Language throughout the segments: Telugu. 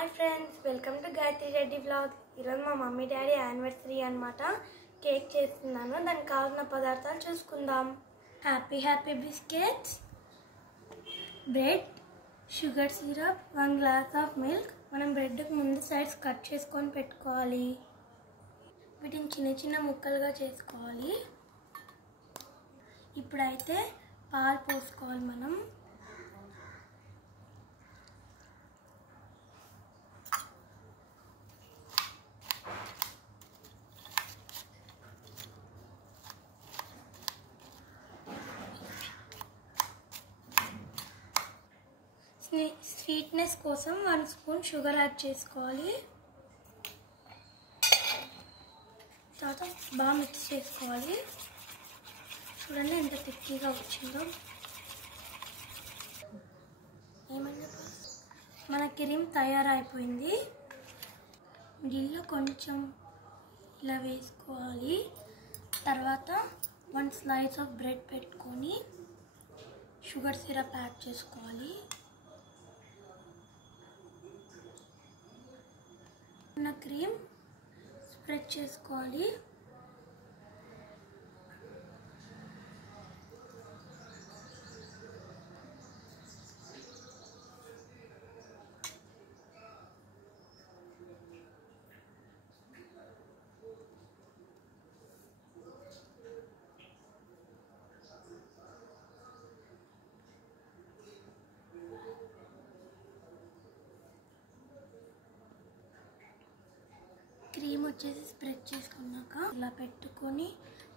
Hi friends, welcome to Gayatri Reddy vlog. ఈరోజు మా మమ్మీ డాడీ యానివర్సరీ అనమాట. కేక్ చేస్తున్నాను. దానికి కావాల్సిన పదార్థాలు చూసుకుందాం. Happy biscuits, bread, sugar syrup, 1 glass of milk. మనం బ్రెడ్కి ముందు సైడ్స్ కట్ చేసుకొని పెట్టుకోవాలి. వీటిని చిన్న చిన్న ముక్కలుగా చేసుకోవాలి. ఇప్పుడైతే పాలు పోసుకోవాలి. మనం స్వీట్నెస్ కోసం 1 స్పూన్ షుగర్ యాడ్ చేసుకోవాలి. తర్వాత బాగా మిక్స్ చేసుకోవాలి. చూడండి ఎంత తిక్కిగా వచ్చిందో. ఏమన్నా మన క్రీమ్ తయారైపోయింది. మిడిల్లో కొంచెం ఇలా వేసుకోవాలి. తర్వాత 1 స్లైస్ ఆఫ్ బ్రెడ్ పెట్టుకొని షుగర్ సిరప్ యాడ్ చేసుకోవాలి. ఉన్న క్రీమ్ స్ప్రెడ్ చేసుకోవాలి. క్రీమ్ వచ్చేసి స్ప్రెడ్ చేసుకున్నాక ఇలా పెట్టుకొని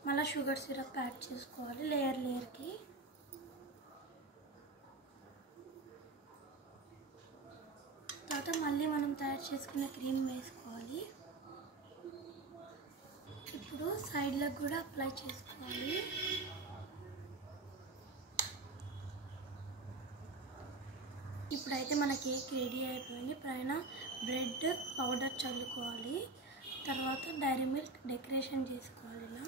మళ్ళీ షుగర్ సిరప్ యాడ్ చేసుకోవాలి లేయర్కి. తర్వాత మళ్ళీ మనం తయారు చేసుకున్న క్రీమ్ వేసుకోవాలి. ఇప్పుడు సైడ్లకు కూడా అప్లై చేసుకోవాలి. ఇప్పుడైతే మన కేక్ రెడీ అయిపోయింది. పైన బ్రెడ్ పౌడర్ చల్లుకోవాలి. తర్వాత డైరీ మిల్క్ డెకరేషన్ చేసుకోవాలి. ఇలా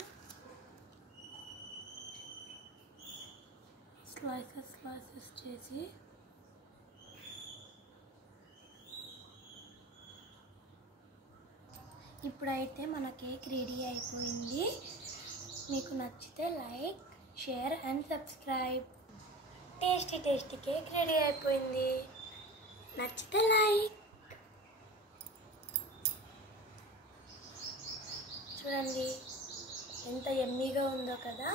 స్లైసెస్ చేసి ఇప్పుడైతే మన కేక్ రెడీ అయిపోయింది. మీకు నచ్చితే like, share and subscribe. Tasty cake ready అయిపోయింది. నచ్చితే లైక్. చూడండి ఎంత యమ్మీగా ఉందో కదా.